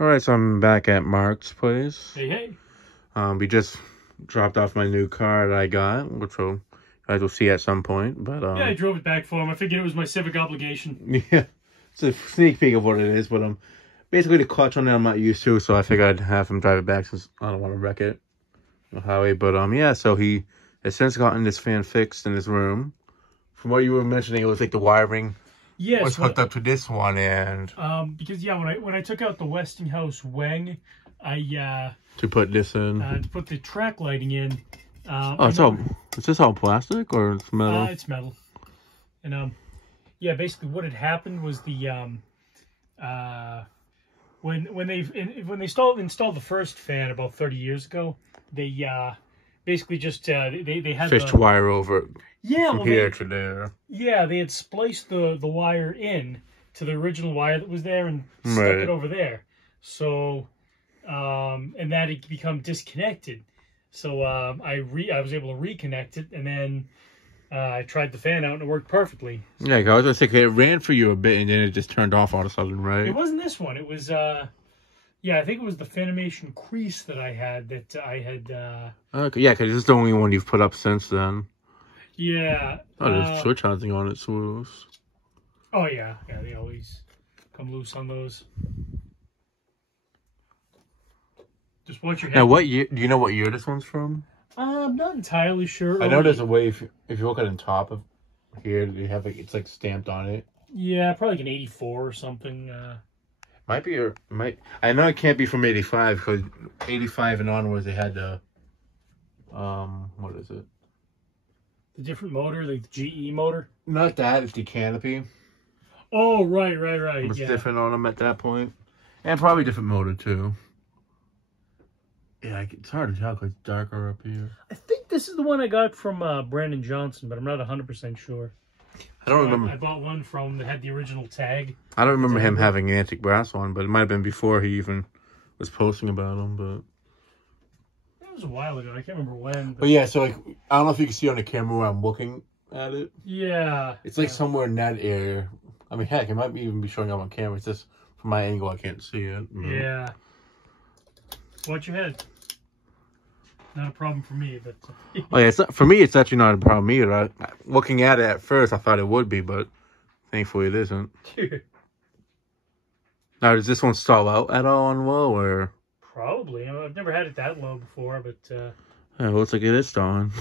Alright, so I'm back at Mark's place. Hey, hey. We just dropped off my new car that I got, which you guys will see at some point. But yeah, I drove it back for him. I figured it was my civic obligation. Yeah, it's a sneak peek of what it is. But basically the clutch on it I'm not used to, so I figured I'd have him drive it back since I don't want to wreck it on the highway. But yeah, so he has since gotten this fan fixed in his room. From what you were mentioning, it was like the wiring. Yes, was hooked up to this one, and because yeah, when I took out the Westinghouse wing, I to put this in, to put the track lighting in. Is this all plastic or it's metal? It's metal, and yeah, basically what had happened was the when they installed the first fan about 30 years ago, they basically just they had fished wire over. Yeah, from here to there. Yeah, they had spliced the wire in to the original wire that was there and stuck it over there. So, and that had become disconnected. So I was able to reconnect it, and then I tried the fan out, and it worked perfectly. Yeah, I was gonna say it ran for you a bit, and then it just turned off all of a sudden, right? It wasn't this one. It was yeah, I think it was the Fanimation crease that I had Okay, yeah, because this is the only one you've put up since then. Yeah. Oh, there's switch housing on it, so oh yeah, they always come loose on those. Just watch your head. Now, what year? Do you know what year this one's from? I'm not entirely sure. I know there's a way if you look at the top of here, you have it's like stamped on it. Yeah, probably like an 84 or something. Might be or might. I know it can't be from 85 because 85 and onwards they had the what is it? The different motor, like the GE motor? Not that, it's the canopy. Oh, right. It was different on them at that point. And probably different motor, too. Yeah, it's hard to tell because it's darker up here. I think this is the one I got from Brandon Johnson, but I'm not 100% sure. I don't remember. I bought one from that had the original tag. I don't remember him having an antique brass one, but it might have been before he even was posting about them, but... It was a while ago. I can't remember when. But yeah, so like I don't know if you can see on the camera where I'm looking at it. Yeah. It's like somewhere in that area. I mean, heck, it might even be showing up on camera. It's just from my angle, I can't see it. Yeah. Watch your head. Not a problem for me, but... Oh yeah, for me, it's actually not a problem either. Looking at it at first, I thought it would be, but thankfully it isn't. Now, does this one stall out at all on low, or...? Probably. I've never had it that low before, but... Yeah, it looks like it is stalling.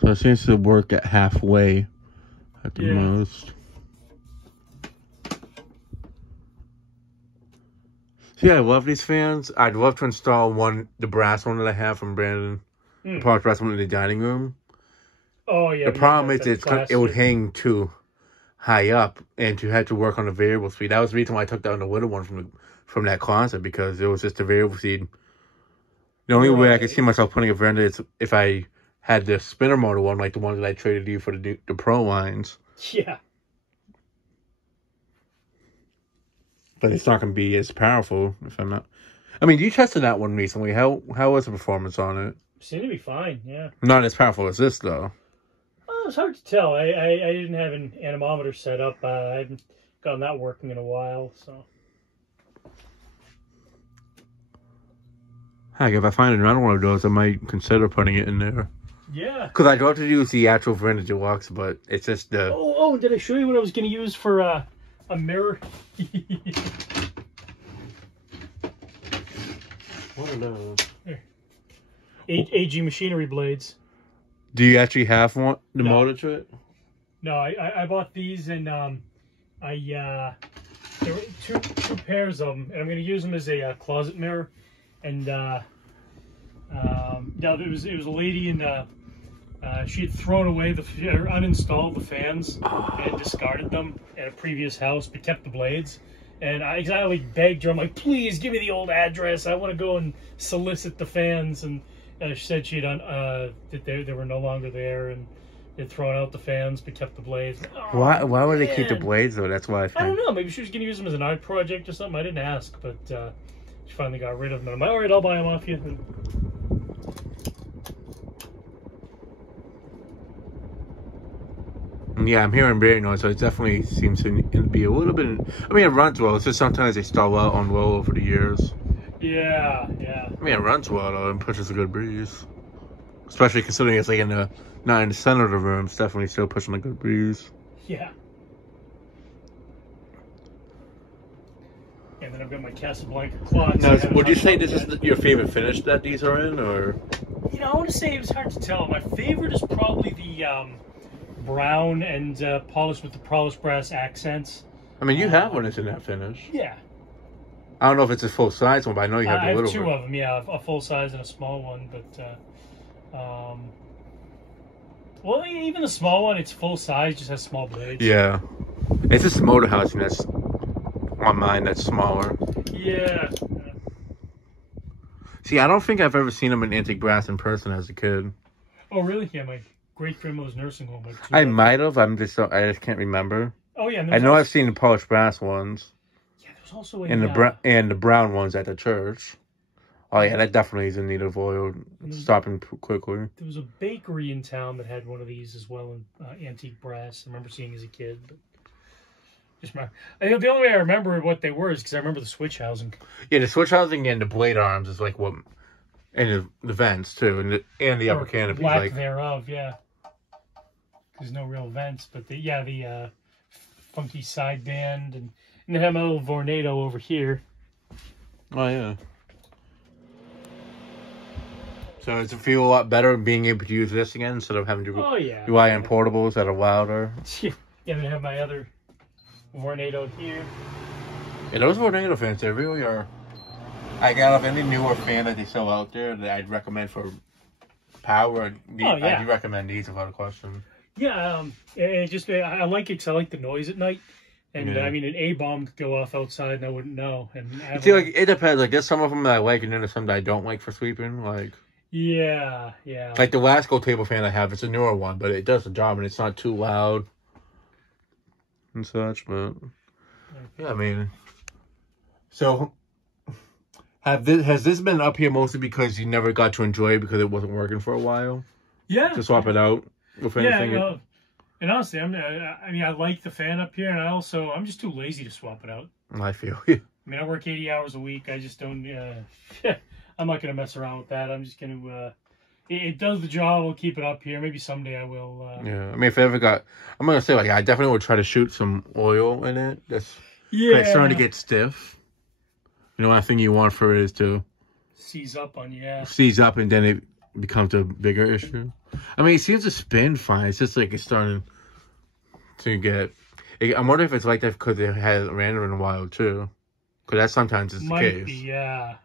So it seems to work at halfway at the most. So yeah, I love these fans. I'd love to install the brass one that I have from Brandon. The polished brass one in the dining room. Oh yeah. The problem is it would hang too high up, and you had to work on the variable speed. That was the reason why I took down the little one from that closet, because it was just the variable speed. The only way I could see myself putting a Verandah is if I had the spinner motor one, like the one that I traded you for the Pro lines. Yeah. But it's not going to be as powerful if I'm not. I mean, you tested that one recently. How was the performance on it? Seemed to be fine. Yeah. Not as powerful as this though. It's hard to tell. I didn't have an anemometer set up. I haven't gotten that working in a while, so. Heck, if I find another one of those, I might consider putting it in there. Yeah. Because I'd love to use the actual Verandah Deluxe, but it's just the... Oh, did I show you what I was going to use for a mirror? What are those? Here. AG machinery blades. Do you actually have the motor to it? No, I bought these, and there were two pairs of them, and I'm going to use them as a closet mirror. And yeah, it was a lady, and she had thrown away uninstalled the fans and discarded them at a previous house, but kept the blades. And I exactly begged her. I'm like, please give me the old address. I want to go and solicit the fans. And she said she had that they were no longer there, and they'd thrown out the fans but kept the blades. Oh, why would they keep the blades though? That's why I don't know. Maybe she was going to use them as an art project or something. I didn't ask, but she finally got rid of them. I'm like, all right, I'll buy them off you. Yeah, I'm hearing brake noise, so it definitely seems to be a little bit. I mean, it runs well. It's just sometimes they stall out on low over the years. Yeah, yeah. I mean, it runs well though, and pushes a good breeze. Especially considering it's like not in the center of the room. It's definitely still pushing a good breeze. Yeah. And then I've got my Casablanca clock. Now, would you say this is your favorite finish that these are in, or? You know, I want to say it was hard to tell. My favorite is probably the brown and polished with the polished brass accents. I mean, you have one that's in that finish. Yeah. I don't know if it's a full size one, but I know you have I the little have two one. of them, yeah, a full size and a small one. But well, even the small one, it's full size, just has small blades. Yeah, it's just the motor housing that's on mine that's smaller. Yeah. See, I don't think I've ever seen them in antique brass in person as a kid. Oh, really? Yeah, my great-grandmother's nursing home. I might have. I just can't remember. Oh, yeah. I know I've seen the polished brass ones. Yeah, there's also and the brown ones at the church. Oh yeah, that definitely is in need of oil. Stopping quickly. There was a bakery in town that had one of these as well in antique brass. I remember seeing as a kid. But just the only way I remember what they were is because I remember the switch housing. Yeah, the switch housing and the blade arms is like what, and the vents too, and the upper canopy. Lack like thereof, yeah. There's no real vents, but the funky sideband and they have my little Vornado over here. Oh yeah. So does it feel a lot better being able to use this again instead of having to rely on portables that are louder? Yeah, and I have my other Vornado here. Yeah, those Vornado fans, they really are. I got any newer fan that they sell out there that I'd recommend for power. I do recommend these without a question. Yeah, I like it because I like the noise at night. And I mean, an A-bomb could go off outside and I wouldn't know. And see, like, it depends. Like, there's some of them that I like, and then there's some that I don't like for sleeping. Like, yeah. Like the Lasco table fan I have, it's a newer one, but it does the job, and it's not too loud and such. But yeah, I mean, so has this been up here mostly because you never got to enjoy it because it wasn't working for a while? Yeah. To swap it out with anything. Yeah. And honestly, I like the fan up here, and I'm just too lazy to swap it out. I feel you. I mean, I work 80 hours a week. I just don't. I'm not gonna mess around with that. I'm just gonna. It does the job. I'll keep it up here. Maybe someday I will. Yeah, I mean, if I ever I'm gonna say I definitely would try to shoot some oil in it. It's starting to get stiff. You know, one thing you want for it is to seize up on you. Yeah. Seize up, and then it becomes a bigger issue. I mean, it seems to spin fine. It's just like it's starting to get. I'm wondering if it's like that because it hasn't ran in a while too. Because that sometimes is the case. Might be, yeah.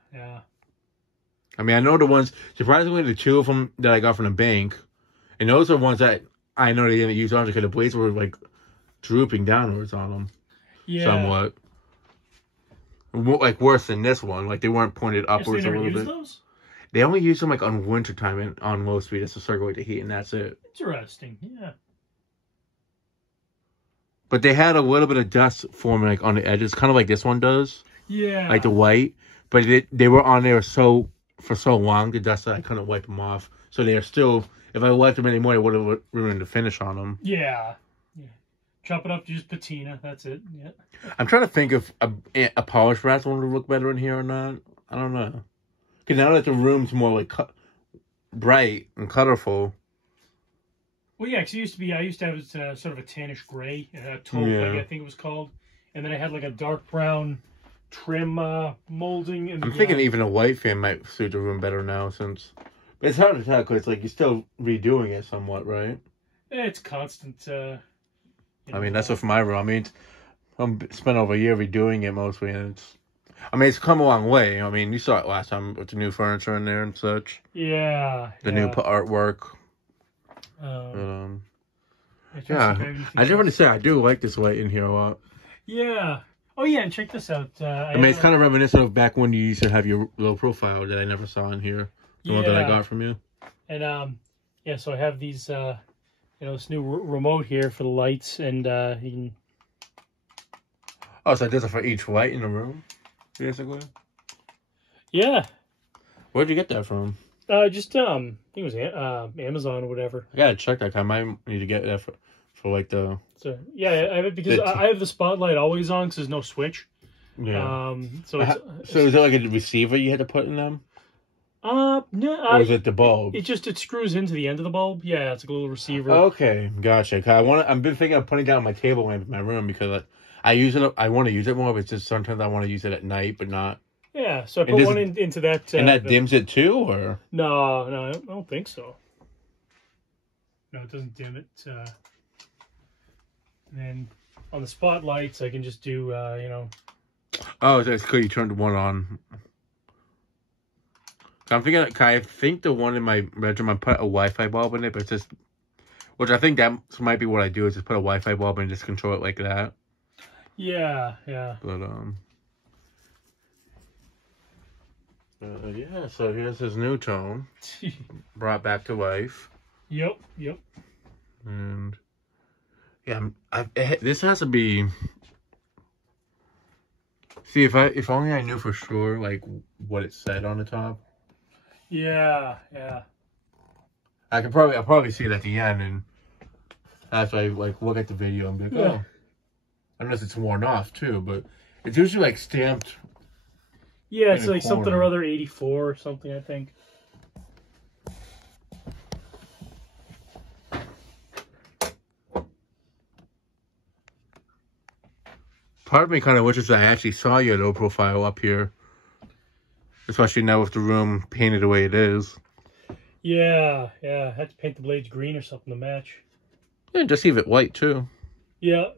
I mean, I know the ones. Surprisingly, the two of them that I got from the bank, and those are ones that I know they didn't use on because the blades were like drooping downwards on them. Yeah. Somewhat. Like worse than this one. Like they weren't pointed upwards a little bit. Those? They only use them like on winter time and on low speed just to circulate the heat, and that's it. Interesting, yeah. But they had a little bit of dust forming like on the edges, kind of like this one does. Yeah. Like the white, but they were on there for so long, the dust that I couldn't wipe them off. So they are still. If I wiped them anymore, it would have ruined the finish on them. Yeah. Chop it up to just patina. That's it. Yeah. I'm trying to think if a polished brass one would look better in here or not. I don't know. Because now that the room's more like bright and colorful. Well, yeah, because I used to have sort of a tannish gray, taupe, I think it was called. And then I had like a dark brown trim molding. And I'm thinking even a white fan might suit the room better now since. But it's hard to tell because it's like you're still redoing it somewhat, right? Yeah, it's constant. I mean, that's what for my room. I mean, I'm spent over a year redoing it mostly, and it's come a long way. I mean, you saw it last time with the new furniture in there and such. Yeah. The new artwork. I just want to say I do like this light in here a lot. Yeah. Oh yeah, and check this out. I mean, it's kind of reminiscent of back when you used to have your low profile that I never saw in here. The one that I got from you. And so I have these this new remote here for the lights, and you can. Oh, so this is for each light in the room, basically. Yeah. Where'd you get that from? I think it was Amazon or whatever. I gotta check that. I might need to get that for like the. So yeah, I have it because I have the spotlight always on because there's no switch. Yeah. So is it like a receiver you had to put in them? No. Or is it the bulb? It screws into the end of the bulb. Yeah, it's like a little receiver. Okay, gotcha. I've been thinking of putting it down my table lamp in my room because I use it. I want to use it more, but it's just sometimes I want to use it at night, but not. Yeah, so I put one into that. And that dims it too, or? No, I don't think so. No, it doesn't dim it. And then on the spotlights, I can just do, you know. Oh, that's cool. You turned one on. So I'm thinking, I think the one in my bedroom, I put a Wi-Fi bulb in it, but it's just, which I think that might be what I do, is just put a Wi-Fi bulb and just control it like that. Yeah. But, yeah, so here's his NuTone, brought back to life. Yep. And, yeah, this has to be, see, if only I knew for sure, like, what it said on the top. Yeah. I'll probably see it at the end, and after I like look at the video and be like, oh, unless it's worn off too, but it's usually like stamped. Yeah, it's like something or other 84 or something, I think. Part of me kind of wishes I actually saw your low profile up here. Especially now with the room painted the way it is. Yeah. I had to paint the blades green or something to match. Yeah, just leave it white too. Yeah.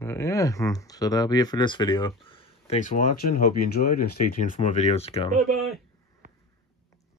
Yeah, so that'll be it for this video. Thanks for watching. Hope you enjoyed, and stay tuned for more videos to come. Bye-bye.